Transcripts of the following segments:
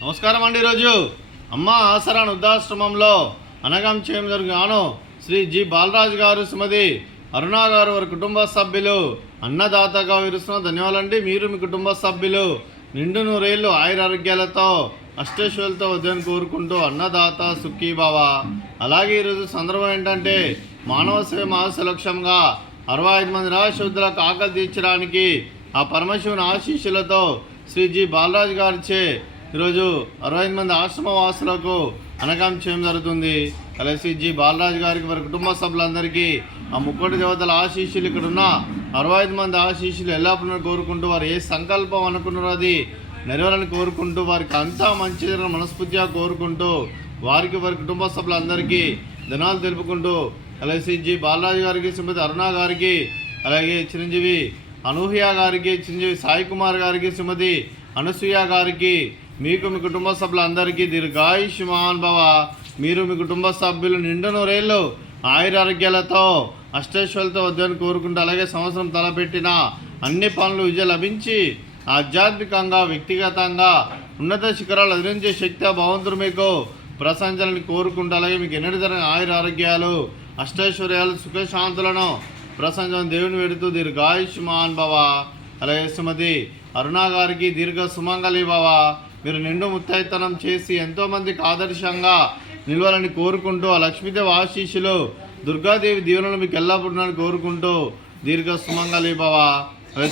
నమస్కారం అండి. ఈరోజు అమ్మ ఆసరా వృద్ధాశ్రమంలో అనగం చేయడం జరుగును శ్రీ జి బాలరాజు గారు, శ్రీమతి అరుణ గారు, వారి కుటుంబ సభ్యులు అన్నదాతగా విరుస్తున్న ధన్యవాదాలండి. మీరు మీ కుటుంబ సభ్యులు నిండు నూరేళ్ళు ఆయురారోగ్యాలతో అష్టైశ్వర్యాలతో ఉదయం కోరుకుంటూ అన్నదాత సుఖీభవ. అలాగే ఈరోజు సందర్భం ఏంటంటే మానవ సేవ మహాస లక్ష్యంగా 65 మంది నిరాశ్రయులకు ఆకలి తీర్చడానికి ఆ పరమశివుని ఆశీస్సులతో శ్రీ జి బాలరాజు గారిచే ఈరోజు 65 మంది ఆశ్రమ వాసులకు అనగం చేయడం జరుగుతుంది. అలాగే శ్రీ జి బాలరాజు గారికి, వారి కుటుంబ సభ్యులందరికీ ఆ ముక్కోటి దేవతల ఆశీస్సులు, ఇక్కడ ఉన్న 65 మంది ఆశీస్సులు ఎల్లప్పుడూ కోరుకుంటూ, వారు ఏ సంకల్పం అనుకున్నారో అది నెరవేరని కోరుకుంటూ, వారికి అంతా మంచి జరగని మనస్ఫూర్తిగా కోరుకుంటూ, వారికి వారి కుటుంబ సభ్యులందరికీ ధనాలు తెలుపుకుంటూ, అలాగే శ్రీ జి బాలరాజు గారికి, శ్రీమతి అరుణ గారికి, అలాగే చిరంజీవి అనూహ్య గారికి, చిరంజీవి సాయి కుమార్ గారికి, శ్రీమతి అనసూయ గారికి, మీకు మీ కుటుంబ సభ్యులందరికీ దీర్ఘాయుష్మాన్ భవ. మీరు మీ కుటుంబ సభ్యులు నిండు నూరేళ్ళు ఆయురారోగ్యాలతో అష్టైశ్వర్యాలతో వద్దని కోరుకుంటూ, అలాగే సంవత్సరం తలపెట్టిన అన్ని పనులు విజయం లభించి ఆధ్యాత్మికంగా, వ్యక్తిగతంగా ఉన్నత శిఖరాలు అధిరించే శక్తి భగవంతుడు మీకు ప్రశంసలని కోరుకుంటూ, అలాగే మీకు ఎన్నటి జరిగిన ఆయురారోగ్యాలు, అష్టైశ్వర్యాలు, సుఖశాంతులను ప్రశంసలను దేవుని వేడుతూ దీర్ఘాయుష్మాన్ భవ. అలాగే శ్రీమతి అరుణ గారికి దీర్ఘ సుమంగళి భవ. మీరు నిండు ముత్తైతనం చేసి ఎంతోమందికి ఆదర్శంగా నిలవాలని కోరుకుంటూ, ఆ లక్ష్మీదేవి ఆశీస్సులు, దుర్గాదేవి దీవెనలు మీకు ఎల్లప్పుడూ కోరుకుంటూ దీర్ఘ సుమంగళి భవ.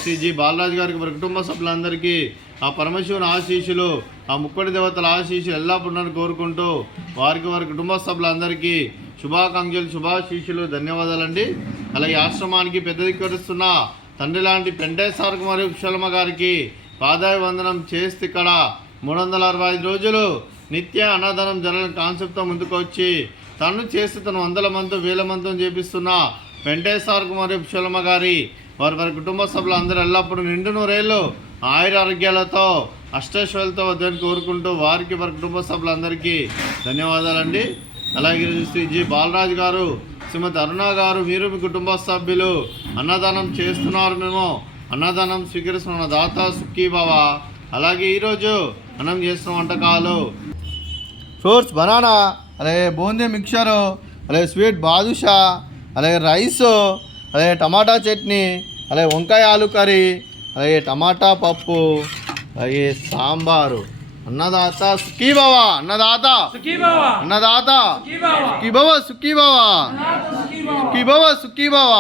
శ్రీ జి బాలరాజు గారికి, వారి కుటుంబ సభ్యులందరికీ ఆ పరమశివుని ఆశీస్సులు, ఆ ముక్కడి దేవతల ఆశీస్సులు ఎల్లప్పుడూ కోరుకుంటూ, వారికి వారి కుటుంబ సభ్యులందరికీ శుభాకాంక్షలు, శుభాశీస్సులు, ధన్యవాదాలండి. అలాగే ఆశ్రమానికి పెద్ద దిక్కువరుస్తున్న తండ్రి లాంటి పెంటేశ్వర మరియు కుశలమ్మ గారికి పాదాయ వందనం చేస్తే ఇక్కడ 365 రోజులు నిత్య అన్నదానం జరగని కాన్సెప్ట్తో ముందుకు వచ్చి తను చేస్తే తను 100 మంది 1000 మందితో చేపిస్తున్న పెంటేశ్వర మరియు కుశలమ్మ గారి, వారి కుటుంబ సభ్యులు అందరూ ఎల్లప్పుడూ నిండు నూరేళ్ళు ఆయురారోగ్యాలతో అష్టైశ్వర్యాలతో వద్దని కోరుకుంటూ, వారికి వారి కుటుంబ సభ్యులందరికీ ధన్యవాదాలండి. అలాగే శ్రీ జి బాలరాజు గారు, శ్రీమతి అరుణ గారు, మీరు మీ కుటుంబ సభ్యులు అన్నదానం చేస్తున్నారు. మేము అన్నదానం స్వీకరిస్తున్న దాత సుఖీభవ. అలాగే ఈరోజు అన్నం చేస్తున్న వంటకాలు ఫ్రూట్స్ బనానా, అలాగే బూందీ మిక్చరు, అలాగే స్వీట్ బాదుషా, అలాగే రైసు, అలాగే టమాటా చట్నీ, అలాగే వంకాయ ఆలు కర్రీ, అలాగే టమాటా పప్పు, అలాగే సాంబారు. అన్నదాత సుఖీభవ. అన్నదాత అన్నదాత సుఖీభవ సుఖీభవ సుఖీభవ సుఖీభవ.